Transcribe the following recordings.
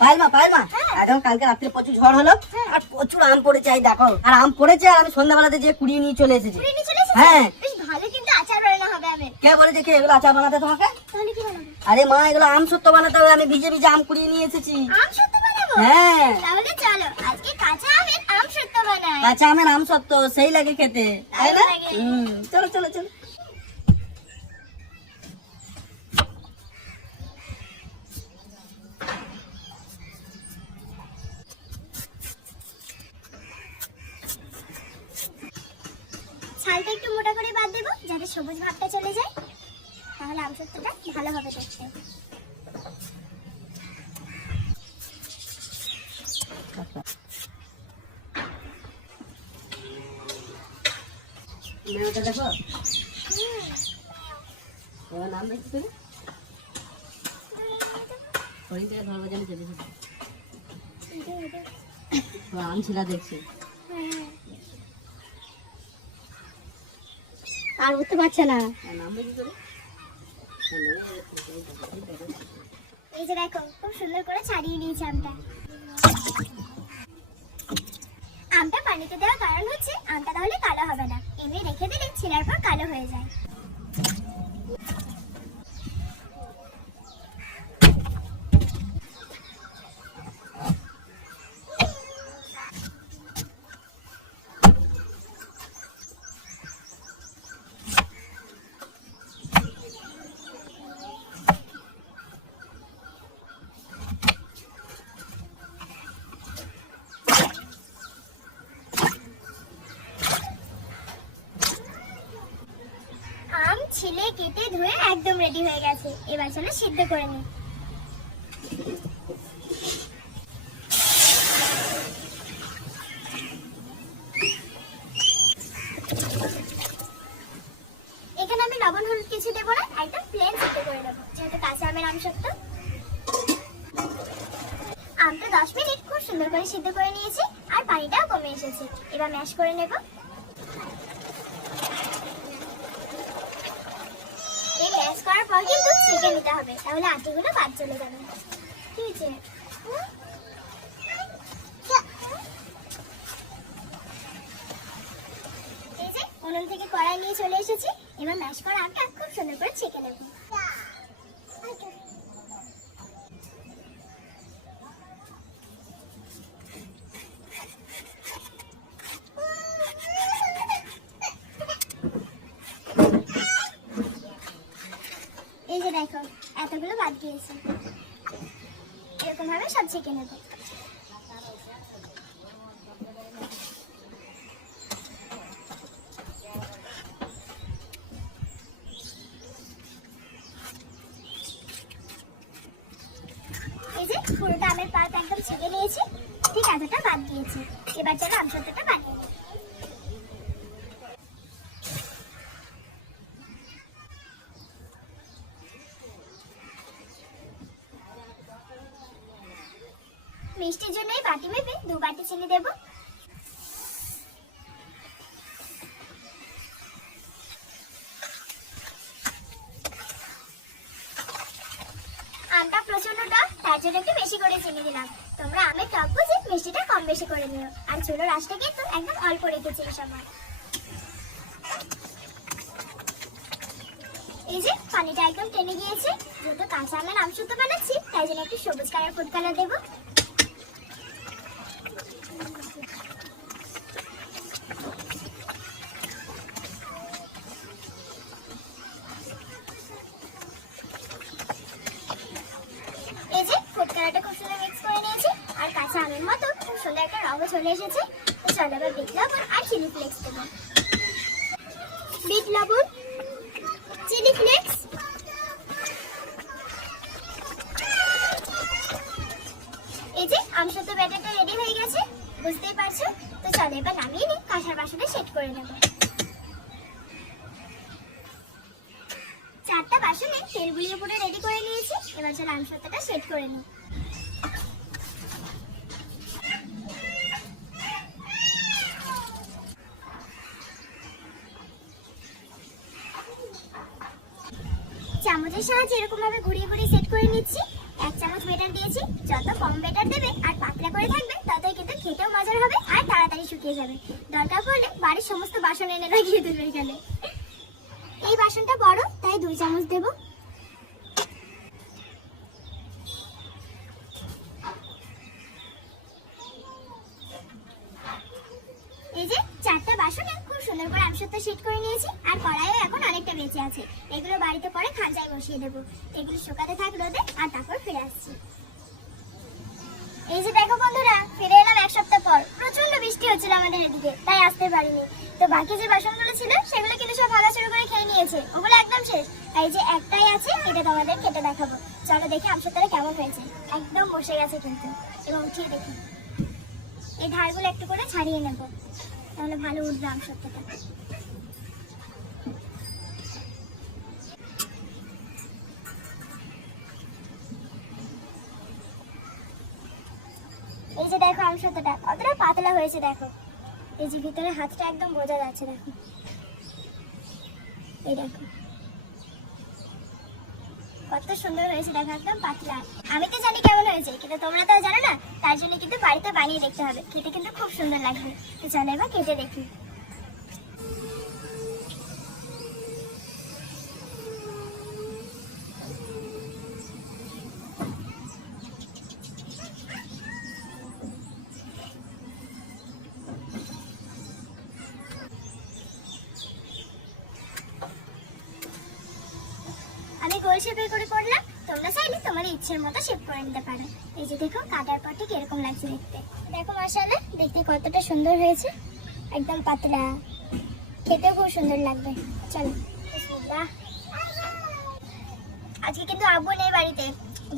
পায়েল মা একদম কালকে রাত্রে প্রচুর ঝড় হলো আর প্রচুর আম পড়েছে, এই দেখো। আর আম পড়েছে আর আমি সন্ধ্যাবেলাতে যে কুড়িয়ে নিয়ে চলে এসেছি। হ্যাঁ, বেশ ভালো, কিন্তু আচার বানানো হবে আমের। কে বলেছে কি এগুলো আচার বানাতে তোমাকে? তাহলে কি বানাবো? আরে মা, এগুলো আম সত্য বানাতে হবে। আমি ভিজে ভিজে আম কুড়িয়ে নিয়ে এসেছি। আম সত্য বানাবো? হ্যাঁ, তাহলে চলো আজকে কাঁচা আমের আম সত্য বানাই। কাঁচা আমের আম সত্য সেই লাগে খেতে, তাই না? ভালো লাগে। চলো চলো চলো। ছালটা একটু মোটা করে বাদ দেবো যাতে সবুজ ভাবটা চলে যায়, তাহলে আম সত্যটা ভালো হবে দেখতে। মেয়েটা দেখো, তোমার নাম দেখছি তুমি? ওই থেকে ধরবো জানি চলে এসেছি। আম ছিলা দেখছি। আর উঠতে পারছে না। নাম দেখি করে। এই যে দেখো, খুব সুন্দর করে ছাড়িয়ে নিয়েছি আমটা। আমটা পানিতে দেওয়ার কারণ হচ্ছে আমটা তাহলে কালো হবে না, এমনি রেখে দিলে ছিলার পর কালো হয়ে যায়। আম ছিলে কেটে ধুয়ে একদম রেডি হয়ে গেছে, এবার চলো সিদ্ধ করে নিই। এখানে আমি লবণ হলুদ কিছু দেবো না, একদম প্লেন সিদ্ধ করে নেবো, যেহেতু কাঁচা আমের আম সত্য। আমটা 10 মিনিট খুব সুন্দর করে সিদ্ধ করে নিয়েছি আর পানিটাও কমে এসেছে, এবার ম্যাশ করে নেব। এই ম্যাশ করার পর কিন্তু ছেঁকে নিতে হবে, তাহলে আটিগুলো বাদ চলে যাবে। কি হয়েছে? এই যে উনুন থেকে কড়াই নিয়ে চলে এসেছি, এবার ম্যাশ করা আমটা খুব সুন্দর করে ছেঁকে নেব। এই যে দেখো, এতগুলো বাদ গিয়েছে, এরকম ভাবে সব ছেঁকে নেব। এই যে পুরোটা আমের পাল্প একদম ছেঁকে নিয়েছি, ঠিক এতটা বাদ দিয়েছি, এবার চলো আম সত্যটা বানিয়ে নেব। মিষ্টির জন্য এই বাটি মেপে 2 বাটি চিনি দেব। আমটা প্রচন্ড টক, তার জন্য একটু বেশি করে চিনি দিলাম। তোমরা আমের টক বুঝে মিষ্টিটা কম বেশি করে নিও, আর চুলোর আঁচটা কিন্তু একদম অল্প রেখেছি এই সময়। এই যে পানিটা একদম টেনে গিয়েছে, যেহেতু কাঁচা আমের আম সত্য বানাচ্ছি তাই জন্য একটু সবুজ কালার ফুড কালার দেবো। এই যে ফুড কালারটা খুব সুন্দর মিক্স করে নিয়েছি, আর কাঁচা আমের মতো খুব সুন্দর একটা রঙও চলে এসেছে। তো চলো এবার বিট লবণ আর চিলি ফ্লেক্স দেবো। বিট লবণ, চিলি ফ্লেক্স, এই যে আম সত্য ব্যাটারটা রেডি হয়ে গেছে, বুঝতেই পারছো। তো চলো এবার নামিয়ে নিই, কাঁসার বাসনে সেট করে নেব। 4টা বাসনে তেল বুলিয়ে পুরো রেডি করে নিয়েছি, এবার চলো আম সত্যটা সেট করে নিই। চামচের সাহায্যে এরকম ভাবে ঘুরিয়ে ঘুরিয়ে সেট করে নিচ্ছি। 1 চামচ বেটার দিয়েছি। যত কম বেটার দেবে আর পাতলা করে থাকবে ততই কিন্তু খেতেও মজার হবে আর তাড়াতাড়ি শুকিয়ে যাবে। দরকার পড়লে বাড়ির সমস্ত বাসন এনে লাগিয়ে দেবে এখানে। এই বাসনটা বড়, তাই 2 চামচ দেব। এই যে 4টা বাসনে খুব সুন্দর করে আমসত্ব সেট করে নিয়েছি। আর কড়াইও এখন অনেকটা বেঁচে আছে। এগুলো বাড়িতে পরে খাঁচায় বসিয়ে দেবো। এগুলো শুকাতে থাক রোদে, আর তারপর ফিরে আসছি। এই যে দেখো বন্ধুরা, ফিরে এলাম 1 সপ্তাহ পর। প্রচন্ড বৃষ্টি হচ্ছিল আমাদের এদিকে, তাই আসতে পারিনি। তো বাকি যে বাসনগুলো ছিল সেগুলো কিন্তু সব ভাঙা শুরু করে খেয়ে নিয়েছে। ওগুলো একদম শেষ। এই যে একটাই আছে, এটা তোমাদের কেটে দেখাবো। চলো দেখি আমসত্বটা কেমন হয়েছে। একদম বসে গেছে কিন্তু। এবং উঠিয়ে দেখি, এই ধারগুলো একটু করে ছাড়িয়ে নেব, তাহলে ভালো উঠবে আমসত্বটা। এই যে দেখো আমসত্বটা কতটা পাতলা হয়েছে দেখো। এই যে ভিতরে হাতটা একদম বোঝা যাচ্ছে দেখো। এই দেখো কত সুন্দর হয়েছে দেখো, একদম পাতলা। আমি তো জানি কেমন হয়েছে, কিন্তু তোমরা তো জানো না। তার জন্য কিন্তু বাড়িতে বানিয়ে দেখতে হবে। খেতে কিন্তু খুব সুন্দর লাগবে। তো চলো এবার কেটে দেখি। আমি গোল শেপে করে করলাম। তোমরা চাইলে তোমাদের ইচ্ছের মতো শেপ করে নিতে পারো। এই যে দেখো কাটার পর ঠিক এরকম লাগছে দেখতে। দেখো মাশাআল্লাহ, দেখতে কতটা সুন্দর হয়েছে। একদম পাতলা, খেতেও খুব সুন্দর লাগবে। চলো বিসমিল্লাহ। আজকে কিন্তু আব্বু নেই বাড়িতে,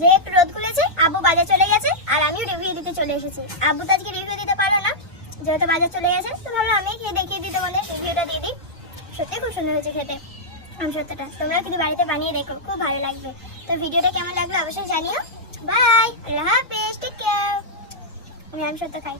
যে একটু রোদ খুলেছে। আব্বু বাজার চলে গেছে, আর আমিও রিভিউ দিতে চলে এসেছি। আব্বু তো আজকে রিভিউ দিতে পারলো না, যেহেতু বাজার চলে গেছে। তো ভাবলাম আমি খেয়ে দেখিয়ে দিই, তোমাদের রিভিউটা দিয়ে দিই। সত্যি খুব সুন্দর হয়েছে খেতে আমসত্বটা। তোমরা কিন্তু বাড়িতে বানিয়ে দেখো, খুব ভালো লাগবে। তো ভিডিওটা কেমন লাগলো অবশ্যই জানিও। বাই, আল্লাহ হাফেজ, টেক কেয়ার। আমি আমসত্ব খাই।